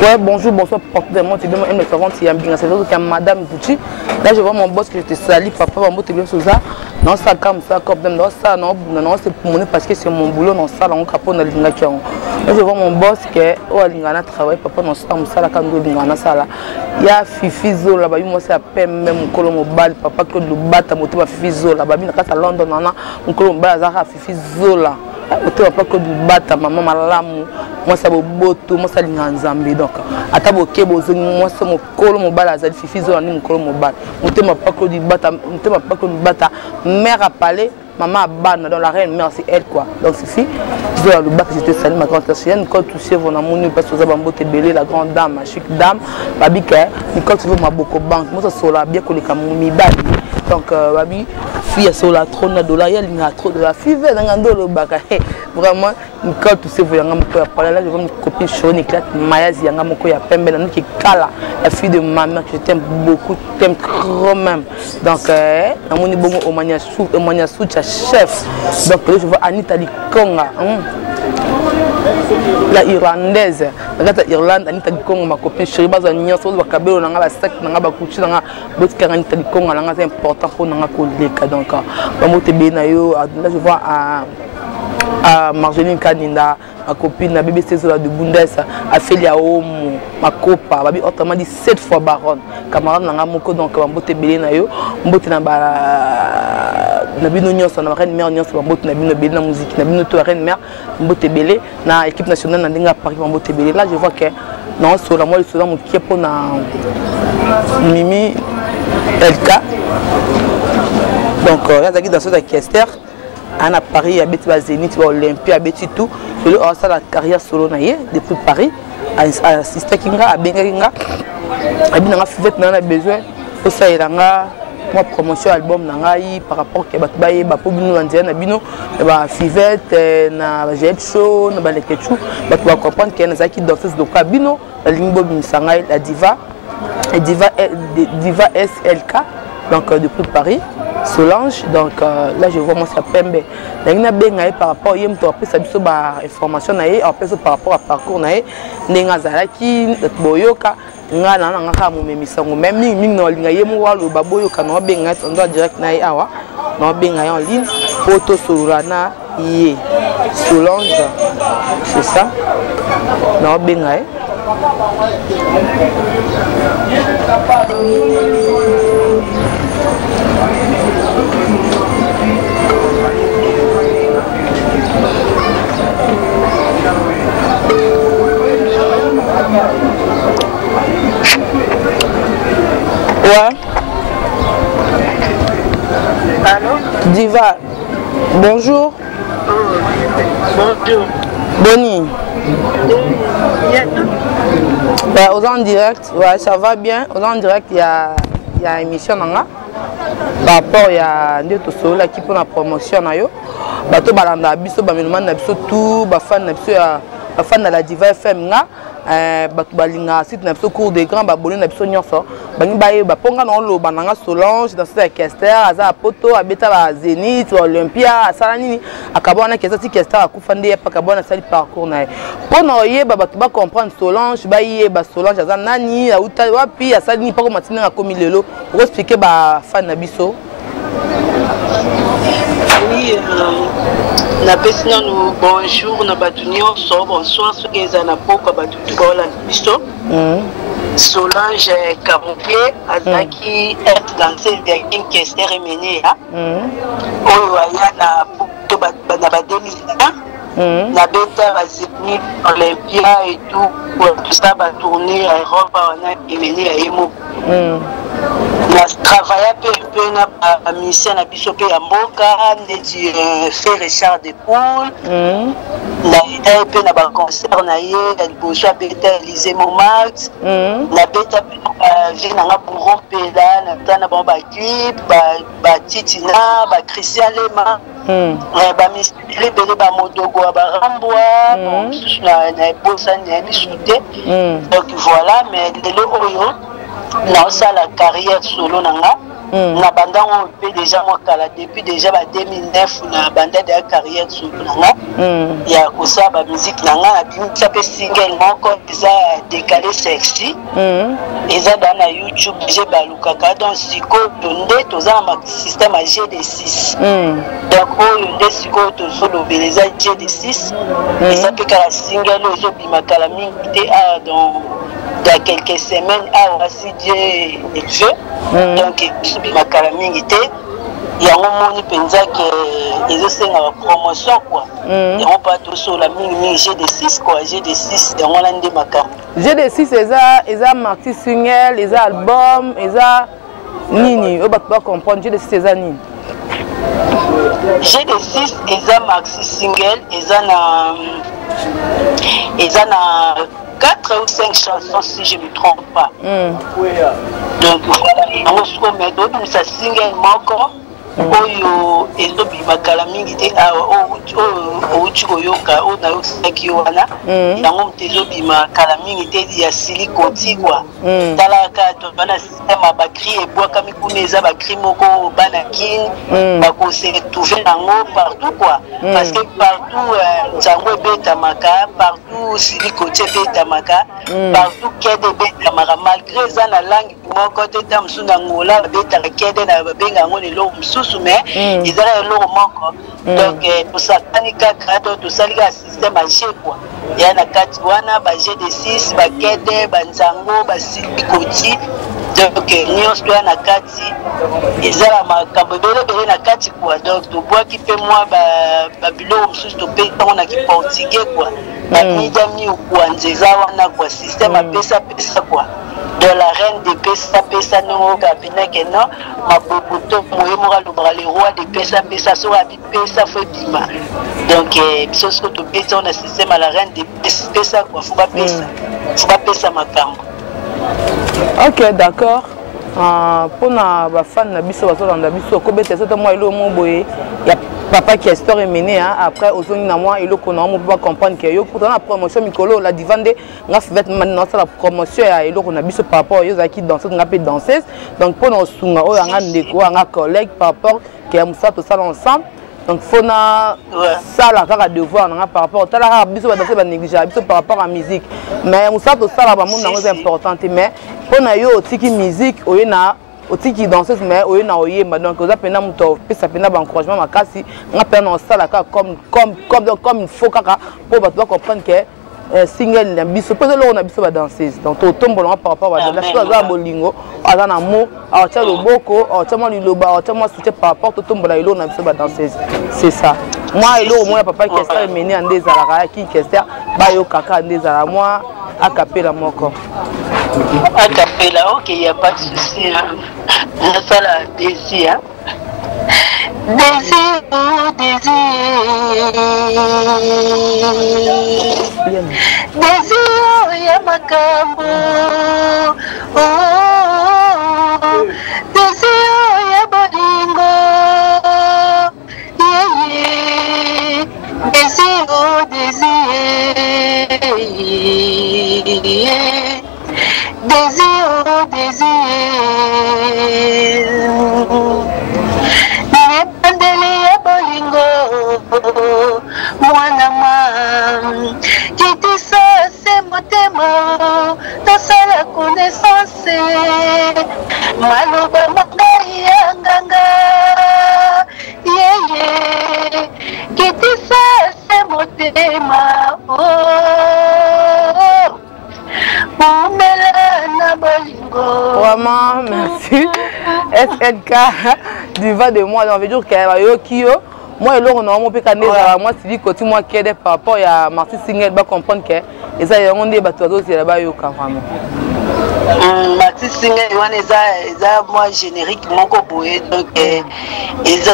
Ouais, bonjour, bonsoir, porte-moi, tu bien, me feront, tu y a bien, c'est l'autre qui a Madame Gucci. Là, je vois mon boss que je te salue, papa, mon beau, tu bien sur ça. Non, ça, comme ça, comme ça, non, c'est pour mon parce que c'est mon boulot, non, ça, on capot, on a l'ingénieur. Là, je vois mon boss que, oh, l'ingénieur travaille, papa, non, ça, là, quand on l'ingénieur, ça, là. Il y a Fifi Zo, là-bas, moi, c'est à peine même, mon colon, mon bal, papa, que le bat, à moto, ma Fifi Zo, là-bas, il y a London, mon colon, mon bal, à Fifi Zo, là. Autant pas que du bata maman malamu moi ça beau boto moi ça linganzambe donc ata boke bozo moi ça mon kolo mon bala za fifi zo ni mon kolo mon bal autant pas que du bata autant pas que du bata mère a parlé maman a ban dans la reine mère c'est elle quoi donc fifi zo le bac j'étais salue ma grande ancienne quand tu sais on a mon parce que ça bambo te belé la grande dame la chic dame babi que quand tu veux ma boko banque moi ça sola bien que les kamumi bali donc babi fille sur la trône de dollar il y a trop de la fille dans le bac vraiment quand tu sais voyant mon père parler là je vois une copine chaude éclate Maya Zianga mon coya pembe dans qui kala la fille de ma mère que je t'aime beaucoup t'aime trop même donc mon bon au mania sou chef donc je vois Anita Likonga la irlandaise la Irlande Anita Likonga ma copine chérie baza nyonso ba kabelo na ba sac na ba kuchi na botika Anita Likonga na c'est important pour na koleka donc ba mote bena yo là je vois à Marjoline Kaninda, ma copine, la BBC de Bundes, a fait la homme, ma copa, babi autrement dit 7 fois baronne. Camarade n'a pas donc on botte belé na yo, on botte na ba na bino nyonso na reine mère nyonso on botte na bino belé na musique, na bino to reine mère, on botte belé na équipe nationale na ndinga Paris on botte belé. Là je vois que non sur la moi sur la mon qui pour na Mimi LK. Donc là ça qui dans ce orchestre à Paris, à Betty Zénith, à Olympia, à Betty tout. Je lui ai la carrière solo depuis Paris. À assister Kinga, à Bengaringa. À Binanga Fivette, on a besoin. Pour ça, il y a moi promotion album par rapport à Batbaye, Bapobino, Andiana, Bino, Fivette, na Jet Show, na Baleketchou. Tu vas comprendre qu'il y a des qui dansent de Kabino, la Lingbo Bimsangai, la Diva, et Diva SLK, donc depuis Paris. Solange, donc là je vois moi ça pembe. Par rapport à information par rapport à parcours Nengazalaki, Boyoka, Ngana même Baboyoka no benga direct na awa no benga en ligne photo Solana yé Solange c'est ça no benga ouais. Allô? Diva, bonjour. Bonjour. Bonnie. Ouais, aux en direct, ouais, ça va bien. Aux en direct, il y a une émission par rapport à deux solo qui pour la promotion bato balanda biso bamenuma na biso tout bafan na biso ya bafan na la Diva FM nga bato balinga site na biso cours des grands baboni na biso nyonso bangi baye baponga na loba nanga Solange dans cette orchestre aza poto abeta ba Zénith Olympia asala nini akabona kesa ti orchestre akufande pa kabona sali parcours na pona yeba bato ba comprendre Solange baye ba Solange aza nani auta wapi asali ni pa ko matina na komi lelo pour expliquer ba fan na biso. Oui, na pesina nous bonjour na batunio so bonsoir ce que za na poko batutu bola biso. Solange Karoupier azaki être dansé avec orchestre mené ya. Oh ya na to ba 2001. La bêta va Zénith Olympia et tout ça va tourner à Europe on a mené à Emo. La travaille un peu na mission na biso pe ya mboka ndeti fait Richard de Poule na un peu na ba concert na ye el boja beta Élysée Montmartre la beta vie na bourron pela na tana ba clip ba titina ba Christian Lema ba misile bele ba modogo ba rambwa na bosa na bisouté donc voilà mais le oyo na ça la carrière solo nanga na banda on peut déjà moi kala depuis déjà ba 2009 na banda de carrière sur nanga ya kosa ba musique nanga na bimisa pe single moko eza décalé sexy eza dans YouTube j'ai balukaka donc siko tonde toza na système à GD6 donc oyo nde siko tozolo beleza GD6 et ça peut kala single ozo bimakala mingi te dans quelques semaines à aussi Dieu donc bimakala mingi te yango moni penza que ils ont une promotion quoi et on pas tout sur la mini GD6 quoi GD6 yango la ndé makala GD6 eza maxi single eza album eza nini o ba comprendre GD6 eza nini GD6 eza maxi single eza na 4 ou 5 chansons si je ne me trompe pas. Donc voilà, on se met d'autres, ça single moko. Oyo ezobi makala mingi te o chikoyoka o na yosaki wana yango mtezobi makala mingi te ya silikoti kwa talaka to bana système ba cri et bois kami kuneza ba cri moko bana kin ba ko se trouver nango partout quoi parce que partout njango beta maka partout silikoti beta maka partout kede beta maka malgré ça na langue moko te tamsuna ngola beta kede na benga ngone lo mais ils allaient leur manque donc tout ça kaka tout ça les système à chez quoi il y a na katwana ba GD6 ba kede ba nzango ba silikoti donc nyos to na kati ils allaient makambo bele na kati quoi donc to bois qui fait moi ba bilo msusu to pe on a qui portugais quoi ba midami kwa nzeza wana kwa système à pesa quoi de la reine de pesa non kabina que non ma bokoto moye mora le roi de pesa so abi pesa faut bima donc biso ce que to pesa on a système à la reine de pesa quoi faut pas pesa makambo. OK, d'accord. Pour na ba fan na biso bazolanda biso ko bete soto moi ilo mo boye ya papa qui histoire mené après ozoni na moi ilo ko na mo pas comprendre que yo pour la promotion mikolo la divande nga fait maintenant la promotion ya ilo ko na biso par rapport yo zaki danseuse nga pe danseuse donc pour na sunga o nga ndeko nga collègue par rapport que musa to ça ensemble donc faut na ça la kaka devoir nga par rapport tala biso ba danser ba négliger biso par rapport à musique mais musa to ça la ba monde c'est important mais pour na yo tiki musique oyena otiki danseuse mais oyena oyemba donc oza pena muto pesa pena ba encouragement makasi nga pena on sala comme il faut kaka pour ba comprendre que single na biso peut lo na biso ba danseuse donc to tombola par rapport à la chose za bolingo aza na mo a tia loboko a tia mo liloba a tia mo soutien par rapport to tombola ilo na biso ba danseuse c'est ça moi ilo moi papa qui est mené en des alara qui question ba yo kaka des alara moi a capella moko a capella OK il y a pas de souci ça la désir désir ya makambo désir ya bolingo Mwana mam qui ça c'est motema dans la connaissance maloba makai nganga yeye qui ça c'est motema na bolingo vraiment merci SNK diva de moi on veut dire que yo kio moi et l'on a mon pécan moi c'est dit que moi qui est par rapport à Marty Singer va comprendre que et ça y on dit bateau c'est là-bas yo vraiment Marty Singer on est moi générique mon copoé donc ils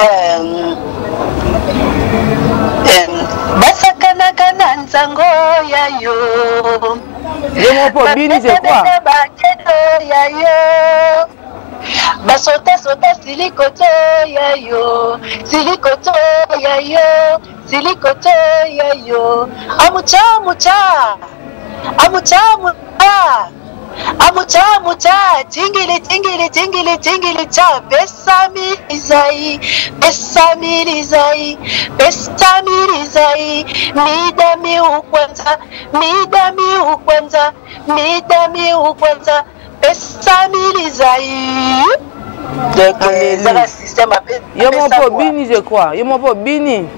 basakana kana nzango ya yo je mon po bini c'est quoi ya yo basota silikoto ya yo amucha Amucha, amucha, tingili, tingili, tingili, tingili, cha, besamilizai, besamilizai, besamilizai, midami ukwanza, midami ukwanza, midami ukwanza, besamilizai. Donc, c'est un système appelé. Yo mon po bini, je crois. Yo mon po bini.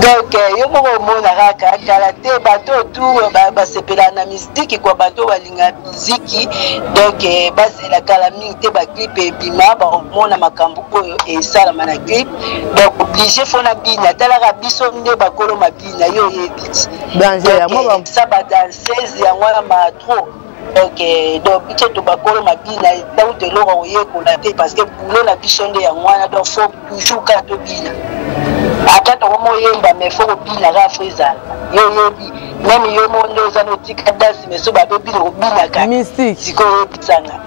Donc, yo mon monara karaté, bateau tout, sepela na musique quoi, bateau balinga musique. Donc, c'est la calamité, ba clip et bima, ba mona makambo et ça la mana clip. Donc, obligé faut na bina, tala rabiso nde ba kolo mabina yo yebiti. Danger, moi ça ba danseuse ya ngwana ma trop. Donc, biso to bakolo mabina tant de l'eau oye kolate parce que boulot la bichonde ya ngwana donc faut toujours ka to bina. Ata to mo yemba mais faut bina ra freza. Yo yebi même yo mondo za no tika dance mais so ba bina ko bina ka. Mystique. Siko bisanga.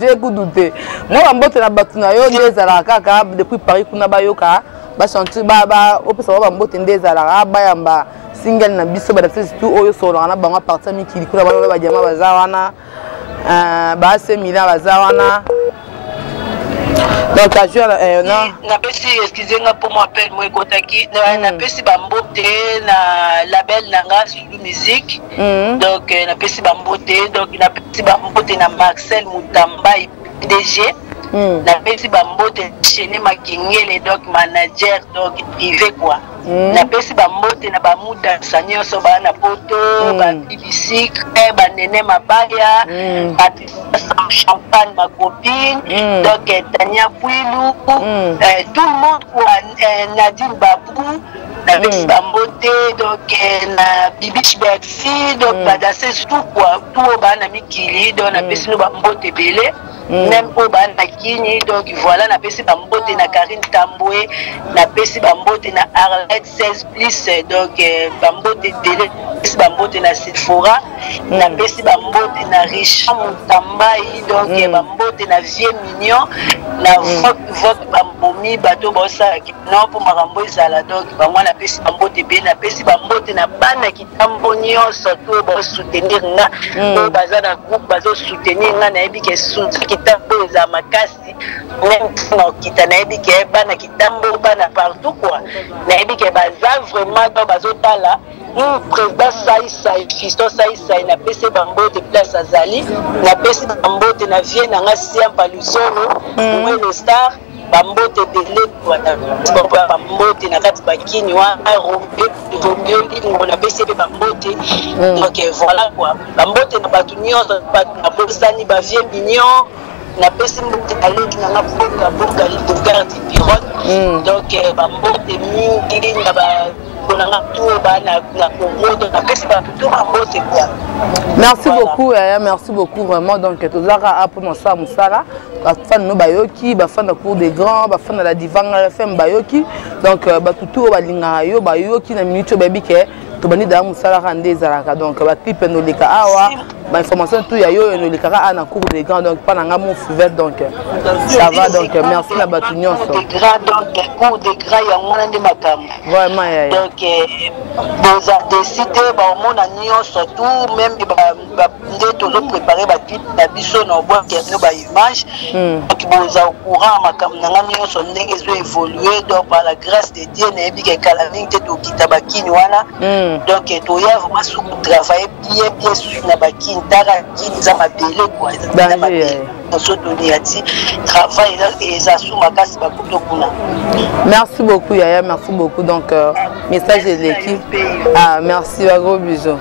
J'ai douté. Moi mbote na batuna yo ndezala kaka depuis Paris kuna bayoka ba chanter ba opesa ba mbote ndezala ba yamba single na biso ba dafisi tout oyo solo na bango partir mikili kuna ba jama bazawana ba semina bazawana. Donc, excusez-moi pour m'appeler, moi, Kotaki. Na pesi bambote na label nanga Sulu Musique. Donc, na pesi bambote, donc na pesi bambote na Marcel Moutamba PDG. Na pesi bambote Chéné Makingele, donc manager, donc privé quoi. Na pesi bambote na bamuda sanyo so ba na poto, ba BBC, ba nene mabaya, champagne ma copine, donc Tania Pouilou, tout le monde quoi, Nadine Babou, na pesi bambote, donc na Bibi Bercy, donc badase tout quoi, tout ba na mikili, donc na pesi no bambote belé. Même au ban na Kini, donc voilà, na pesi bambote na Karine Tamboué, na pesi bambote na Arlette 16 plus, donc bambote délai, pesi bambote na Sephora, na pesi bambote na Richard Moutambai, donc bambote na Vieux Mignon, na vote bambomi, bateau bossa, non pour marambo ezala, donc bango na pesi bambote bé, na pesi bambote na bana kitambo nyonso, tout bo soutenir nga, o baza na groupe bazo soutenir nga na yebi ke soutenir kitambo za makasi même pour kita na yebi ke bana kitambo bana partout quoi na yebi ke baza vraiment dans bazotala président Saïsa Fiston Saïsa na PC bambote place azali na PC bambote na vie na ngasia palusono le star bambote belé quoi bambote na kati bakini wa rombe na PC bambote donc voilà quoi bambote na batunyo na bosani ba vie mignon na pesi mbote aleki na nga boka libogar di pirote donc bambote mingi na bonanga tout bana na Congo na pesi ba tout bambote quoi. Merci beaucoup Yaya, merci beaucoup vraiment donc tozaka pour nos sa musala ba fan no bayoki ba fan na cour des grands ba fan na la divanga FM bayoki donc ba tutu ba linga yo bayoki na minute baby ke to bani da musala rande zalaka donc ba clip no leka awa ba information tout ya yo no leka na cour des grands donc pas na mon fuvette donc ça va donc merci na ba tunyon so donc cour des grands ya mona ndi makam vraiment Yaya donc dans a décidé ba mona nyonso tout même ba ndeto zo préparer ba clip na biso na bois no ba image donc boza au courant makam na nyonso ndenge zo évoluer donc par la grâce de Dieu na yebi ke calamité to kitabakini wana donc to ya vraiment sous travailler bien sur na bakini tara kini za mabele quoi za mabele travail et ça sous ma casse ba kuto kuna. Merci beaucoup Yaya, merci beaucoup donc message de l'équipe. Ah merci, un gros bisou.